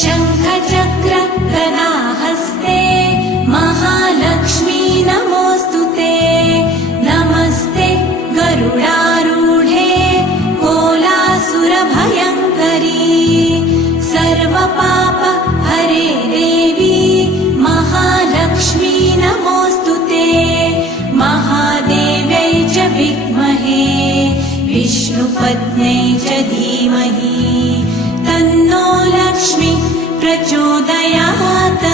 शङ्खचक्र गदाहस्ते महालक्ष्मी नमोऽस्तुते। नमस्ते गरुडारूढे कोलासुरभयङ्करी सर्वपाप हरे देवी महालक्ष्मी नमोऽस्तुते। महादेव्यै च विद्महे विष्णुपत्न्यै च धीमहि तन्नो लक्ष्मी प्रचोदयात्।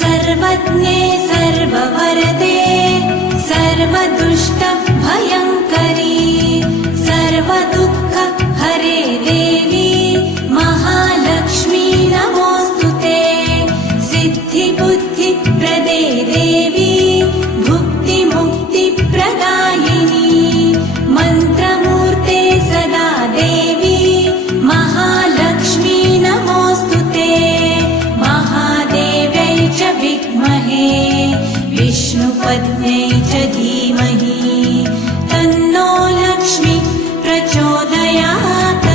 सर्वज्ञे सर्ववरदे सर्वदुष्टभयङ्करी सर्वदुःख हरे देवी महालक्ष्मी नमोऽस्तुते। सिद्धिबुद्धिप्रदे देवी भुक्तिमुक्तिप्रदायिनी मन्त्रमूर्ते सदा देवी महालक्ष्मी नमोऽस्तुते। महादेव्यै च विद्महे विष्णुपत्न्यै च धीमहि तन्नो लक्ष्मी प्रचोदयात्।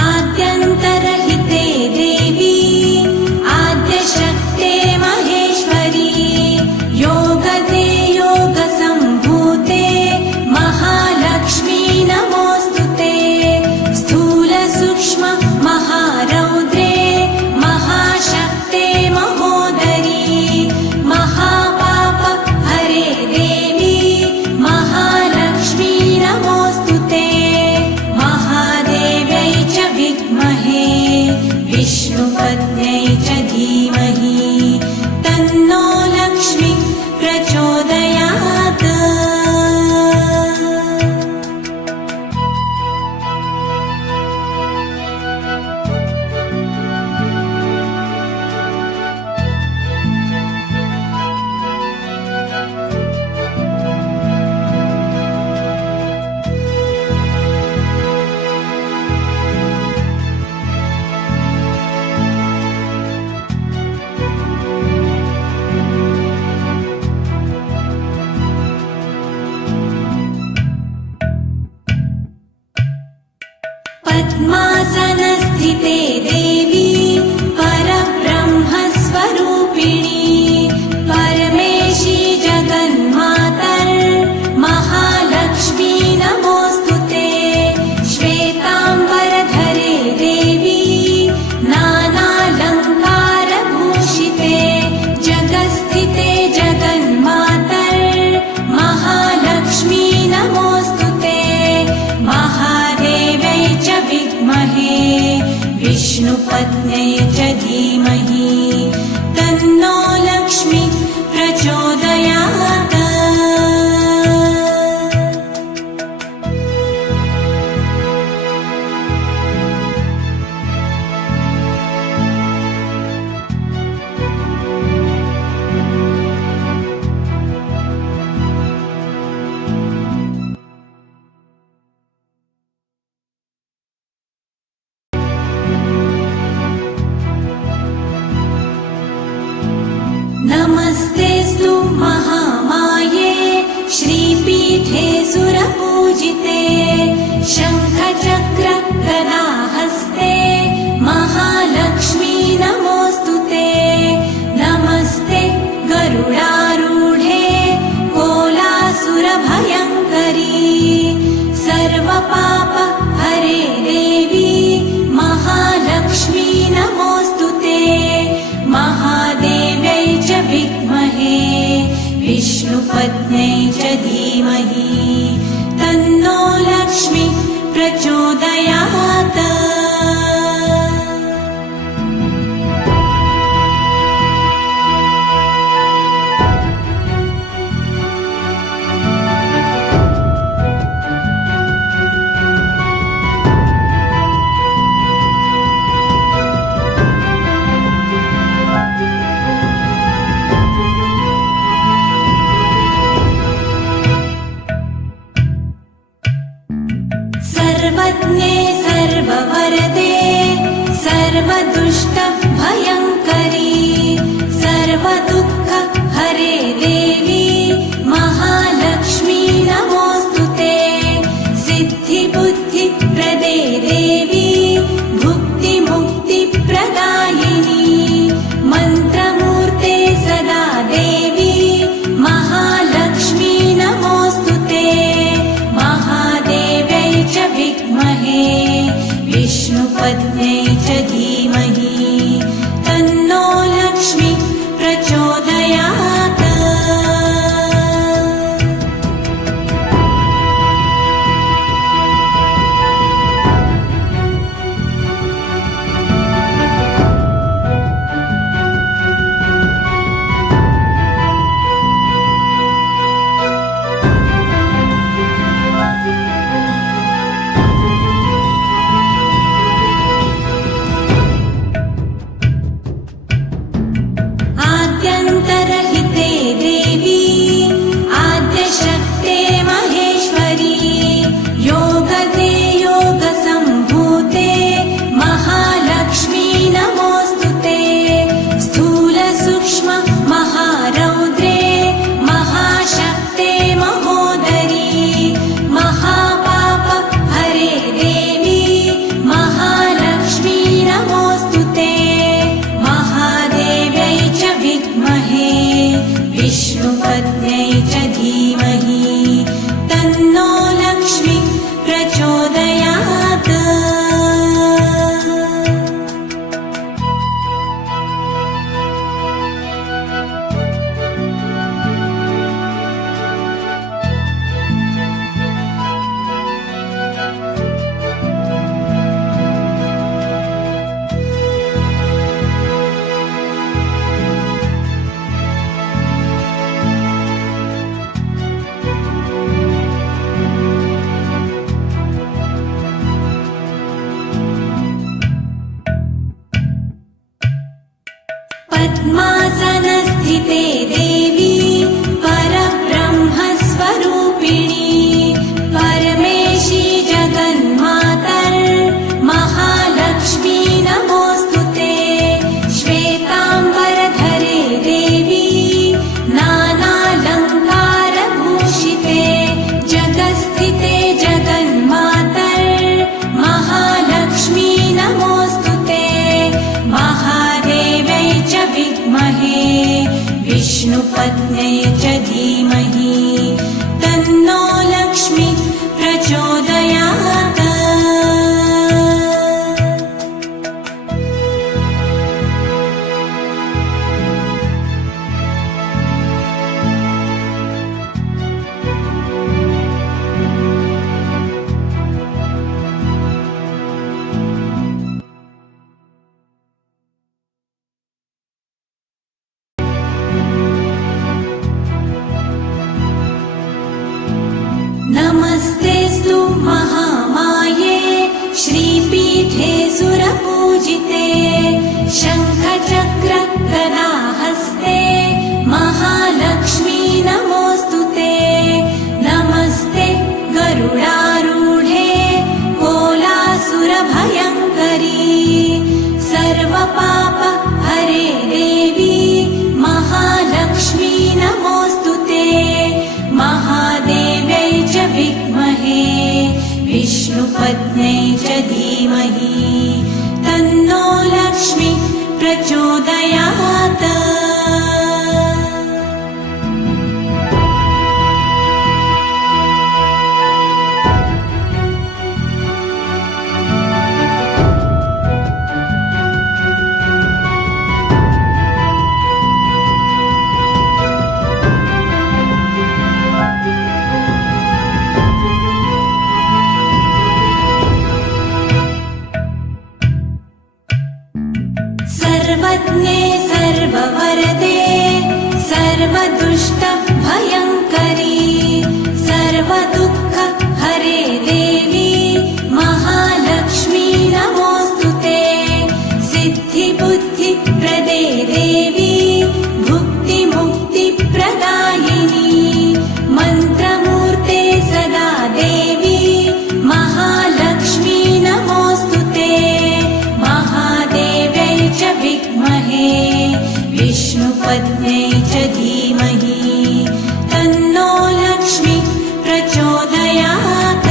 आद्यन्तरहिते देवी आद्यशक्ते महेश्वरी योगदे योगसम्भूते महालक्ष्मी नमोऽस्तुते। स्थूलसूक्ष्म महारौद्रे महाशक्ते महोदरी महापाप हरे देवी महालक्ष्मी नमोऽस्तुते। महादेव्यै च विद्महे विष्णुपत्न्यै च धीमहि तन्नो लक्ष्मी प्रचोदयात्। पद्मासनस्थिते देवी परब्रह्मस्वरूपिणी परमेशी जगन्मातर् महालक्ष्मी नमोऽस्तुते। श्वेताम्बरधरे देवी नानालङ्कारभूषिते जगत्स्थिते जगन्मातर् महालक्ष्मी नमोऽस्तुते। महादेव्यै च विद्महे विष्णुपत्न्यै च धीमहि तन्नो लक्ष्मी प्रचोदयात्। नमस्तेस्तु महामाये श्रीपीठे सुरपूजिते शङ्खचक्र गदाहस्ते महालक्ष्मी नमोऽस्तुते। नमस्ते गरुडारूढे कोलासुरभयङ्करी सर्वपाप हरे देवी महालक्ष्मी नमोऽस्तुते। महादेव्यै च विद्महे विष्णु विष्णुपत्न्यै च धीमहि तन्नो लक्ष्मी प्रचोदयात्। सर्वज्ञे सर्ववरदे सर्वदुष्टभयङ्करी सर्वदुःखहरे देवी महालक्ष्मी नमोऽस्तुते। सिद्धिबुद्धिप्रदे देवी भुक्तिमुक्तिप्रदायिनी मन्त्रमूर्ते सदा देवी महालक्ष्मी नमोऽस्तुते। महादेव्यै च विद्महे विष्णुपत्न्यै च धीमहि तन्नो लक्ष्मी प्रचोदयात्। आद्यन्तरहिते देवी आद्यशक्ते महेश्वरी योगदे योगसम्भूते महालक्ष्मी नमोऽस्तुते। स्थूलसूक्ष्म महारौद्रे महाशक्ते महोदरी महापापहरे देवी महालक्ष्मी नमोऽस्तुते। महादेव्यै च विद्महे विष्णुपत्न्यै च धीमहि तन्नो लक्ष्मी प्रचोदयात्। पद्मासनस्थिते देवी परब्रह्मस्वरूपिणी परमेशी जगन्मातर्महालक्ष्मी नमोऽस्तुते। श्वेताम्बरधरे देवी नानालङ्कारभूषिते जगत्स्थिते जगन्मातर्महालक्ष्मी नमोऽस्तुते। महादेव्यै च विद्महे विष्णुपत्न्यै च धीमहि तन्नो लक्ष्मी प्रचोदयात्। नमस्तेऽस्तु महामाये श्रीपीठे सुरपूजिते शङ्खचक्र गदाहस्ते महालक्ष्मी नमोऽस्तुते। नमस्ते गरुडारूढे कोलासुरभयङ्करी सर्वपापहरे देवी महालक्ष्मी नमोऽस्तुते। महादेव्यै च विद्महे विष्णुपत्न्यै च धीमहि तन्नो लक्ष्मी प्रचोदयात्। सर्वज्ञे सर्ववरदे सर्वदुष्टभयङ्करी सर्वदुःख हरे देवी महालक्ष्मी नमोऽस्तुते सिद्धिबुद्धिप्रदे देवी भुक्तिमुक्तिप्रदायिनी मन्त्रमूर्ते सदा देवी महालक्ष्मी नमोऽस्तुते महादेव्यै च विद्महे विष्णुपत्न्यै च धीमहि तन्नो लक्ष्मी प्रचोदयात्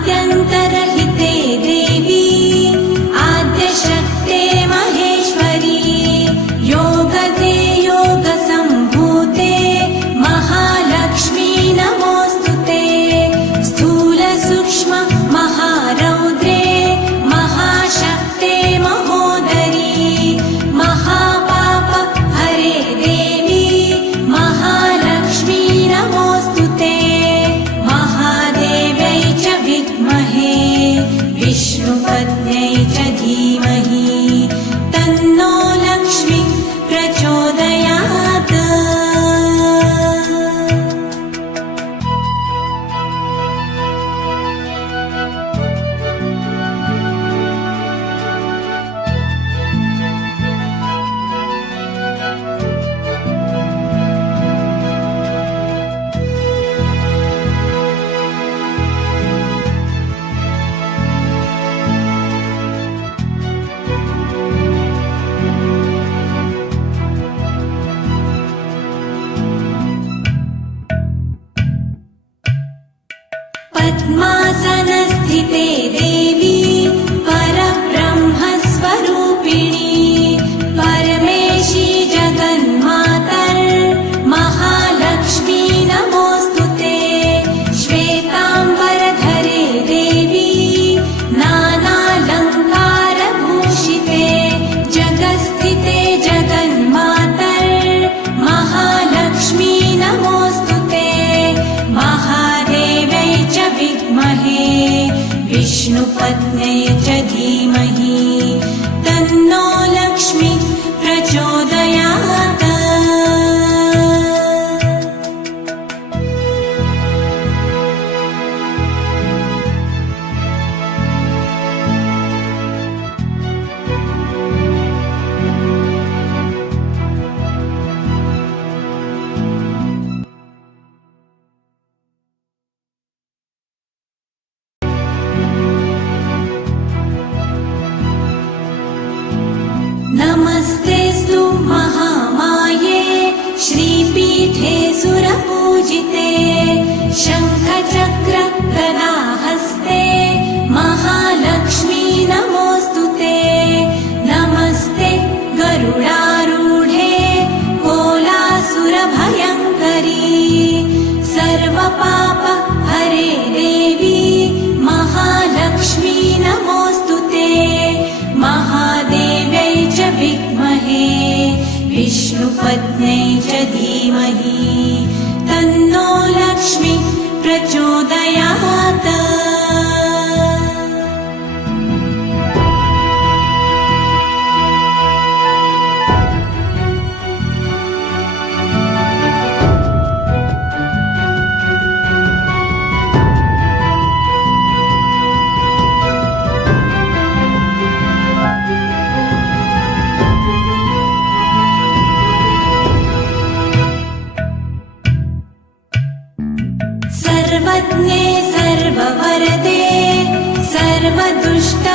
आद्यन्तरहिते देवी आद्यशक्ते महेश्वरी योगदे योगसम्भूते महालक्ष्मी नमोऽस्तुते स्थूलसूक्ष्म महारौद्रे महाशक्ते महोदरी महापाप हरे देवी महालक्ष्मी नमोऽस्तुते महादेव्यै च विद्महे विष्णुपत्न्यै च धीमहि तन्नो लक्ष्मी प्रचोदयात् पद्मासनस्थिते देवी परब्रह्मस्वरूपिणी परमेशी जगन्मातर्महालक्ष्मी नमोऽस्तुते श्वेताम्बरधरे देवी नानालङ्कारभूषिते जगत्स्थिते जगन्मातर्महालक्ष्मी नमोऽस्तुते महादेव्यै च विद्महे विष्णुपत्न्यै च धीमहि तन्नो लक्ष्मी प्रचोदयात् नमस्तेस्तु महामाये श्रीपीठे सुरपूजिते शङ्खचक्र गदाहस्ते महालक्ष्मी नमोऽस्तुते नमस्ते गरुडारूढे कोलासुरभयङ्करी सर्वपाप हरे देवी महालक्ष्मी नमोऽस्तुते महादेव्यै च विद्महे विष्णुपत्न्यै च धीमहि तन्नो लक्ष्मी प्रचोदयात् सर्वज्ञे सर्ववरदे सर्वदुष्ट